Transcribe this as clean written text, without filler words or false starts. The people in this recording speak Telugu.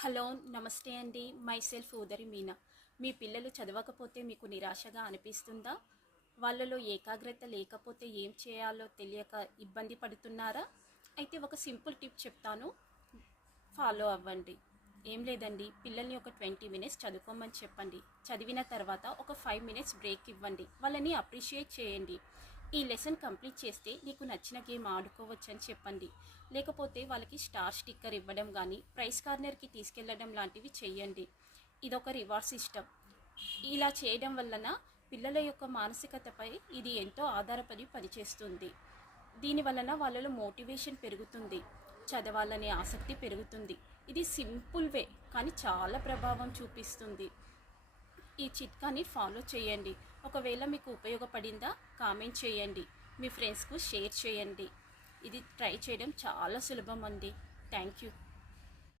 హలో నమస్తే అండి. మైసెల్ఫ్ ఉదరి మీనా. మీ పిల్లలు చదవకపోతే మీకు నిరాశగా అనిపిస్తుందా? వాళ్ళలో ఏకాగ్రత లేకపోతే ఏం చేయాలో తెలియక ఇబ్బంది పడుతున్నారా? అయితే ఒక సింపుల్ టిప్ చెప్తాను, ఫాలో అవ్వండి. ఏం లేదండి, పిల్లల్ని ఒక 20 మినిట్స్ చదువుకోమని చెప్పండి. చదివిన తర్వాత ఒక 5 మినిట్స్ బ్రేక్ ఇవ్వండి. వాళ్ళని అప్రిషియేట్ చేయండి. ఈ లెసన్ కంప్లీట్ చేస్తే నీకు నచ్చిన గేమ్ ఆడుకోవచ్చని చెప్పండి. లేకపోతే వాళ్ళకి స్టార్ స్టిక్కర్ ఇవ్వడం కానీ, ప్రైస్ కార్నర్కి తీసుకెళ్లడం లాంటివి చేయండి. ఇదొక రివార్డ్ సిస్టమ్. ఇలా చేయడం వలన పిల్లల యొక్క మానసికతపై ఇది ఎంతో ఆధారపడి పనిచేస్తుంది. దీని వలన వాళ్ళలో మోటివేషన్ పెరుగుతుంది, చదవాలనే ఆసక్తి పెరుగుతుంది. ఇది సింపుల్ వే కానీ చాలా ప్రభావం చూపిస్తుంది. ఈ చిట్కాని ఫాలో చేయండి. ఒకవేళ మీకు ఉపయోగపడిందా కామెంట్ చేయండి, మీ ఫ్రెండ్స్కు షేర్ చేయండి. ఇది ట్రై చేయడం చాలా సులభం అండి. Thank you.